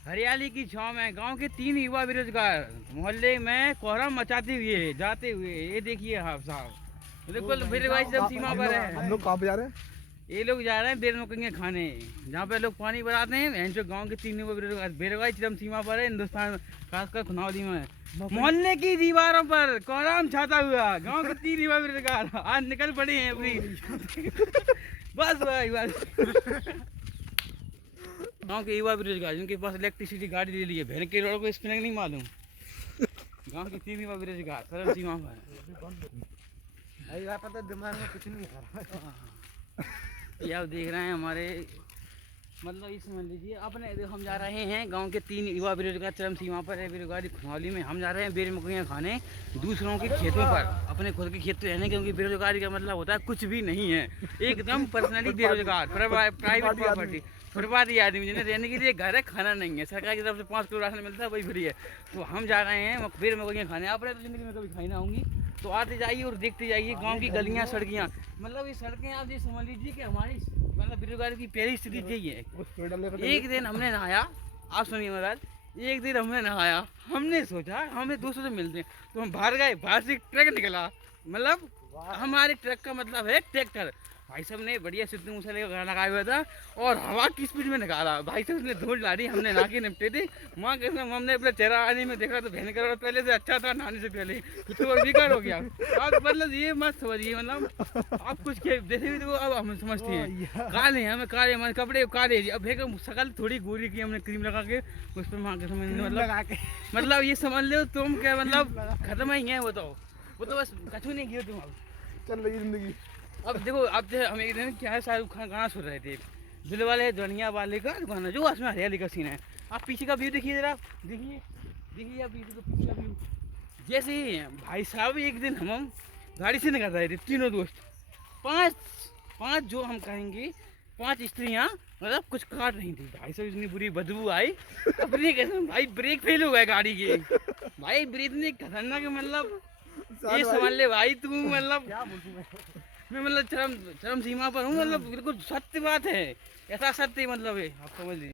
हरियाली की छांव में गांव के 3 युवा बेरोजगार मोहल्ले में कोहराम मचाते हुए जाते हुए, ये देखिए आप साहब, बिल्कुल बेरोजगारी सब सीमा पर है। हम लोग कहाँ पे जा रहे हैं? ये लोग जा रहे हैं बेरोजगारी खाने, जहाँ पे लोग पानी भराते हैं। जो गांव के 3 युवा बेरोजगारी चरम सीमा पर है हिंदुस्तान, खासकर खुनावदी में। मोहल्ले की दीवारों पर कोहराम छाता हुआ गांव के 3 युवा बेरोजगार आज निकल पड़े हैं अपनी बस भाई बस। गांव के युवा बेरोजगार जिनके पास इलेक्ट्रिसिटी गाड़ी ले ली है, भैर के रोड को स्पेलिंग नहीं मालूम। गांव के 3 युवा बेरोजगार सरल सीमा पर। पता दिमाग में कुछ नहीं आ रहा। ये आप देख रहे हैं हमारे, मतलब ये समझ लीजिए अपने, हम जा रहे हैं गांव के 3 युवा बेरोजगार चरम सीमा पर है बेरोजगारी खुनावली में। हम जा रहे हैं बेर मकइयाँ खाने दूसरों के खेतों पर, अपने खुद के खेत पे रहने, क्योंकि बेरोजगारी का मतलब होता है कुछ भी नहीं है, एकदम पर्सनली बेरोजगार, प्राइवेट प्रॉपर्टी, बर्बादी आदमी जिन्हें रहने के लिए घर है, खाना नहीं है, सरकार की तरफ से 5 किलो राशन मिलता है वही फ्री है। तो हम जा रहे हैं बेर मकइयाँ खाने। आपने तो ज़िंदगी में कभी खाई ना होंगी, तो आते जाइए और देखते जाइए गांव की गलियां सड़कियां, मतलब ये सड़कें आप ये समझ लीजिए कि हमारी मतलब बेरोजगारी की पहली स्थिति यही है। एक दिन हमने नहाया, आप सुनिए मेरी बात, एक दिन हमने नहाया, हमने सोचा हमें दोस्तों से मिलते हैं, तो हम बाहर गए, बाहर से एक ट्रक निकला, मतलब हमारे ट्रक का मतलब है ट्रैक्टर। भाई साहब ने बढ़िया सिद्धू मूसेवाले का गाना लगाया हुआ था और हवा की स्पीड में निकाला। भाई साहब उसने धूल डाली, हमने नहा के निपटे थे। माँ कैसे हमने अपने चेहरा आने में देखा तो बहन करोड़ पहले से अच्छा था नहाने से पहले, तो बेकार हो गया। आप मतलब ये मत समझिए, मतलब आप कुछ जैसे भी देखो अब हम समझते हैं काले हैं, हमें काले, हमारे कपड़े काले, अब एक शकल थोड़ी गोरी की हमने क्रीम लगा के उस पर माँ के समझ, मतलब ये समझ लो तुम क्या, मतलब खत्म ही है वो तो बस कछू नहीं किया तुम। अब चल रही जिंदगी। अब देखो, अब हम एक दिन क्या है, शाहरुख खान गाना सुन रहे थे, दिल वाले दुनिया वाले का गाना, जो उसमें हरियाली का सीन है। आप पीछे का व्यू देखिए जरा, देखिए आप पीछे का व्यू। जैसे ही भाई साहब एक दिन हम गाड़ी से निकल रहे थे, तीनों दोस्त, पांच जो हम कहेंगे 5 स्त्रियां, मतलब कुछ काट रही थी। भाई साहब इतनी बुरी बदबू आई अपनी कसम, भाई ब्रेक फेल हो गए गाड़ी के, भाई ब्रेक इतनी खतरनाक, मतलब ये समझ ले भाई तू, मतलब क्या बोलूं मैं मतलब चरम सीमा पर हूँ, मतलब बिल्कुल सत्य बात है, ऐसा सत्य मतलब है, आप समझ लीजिए।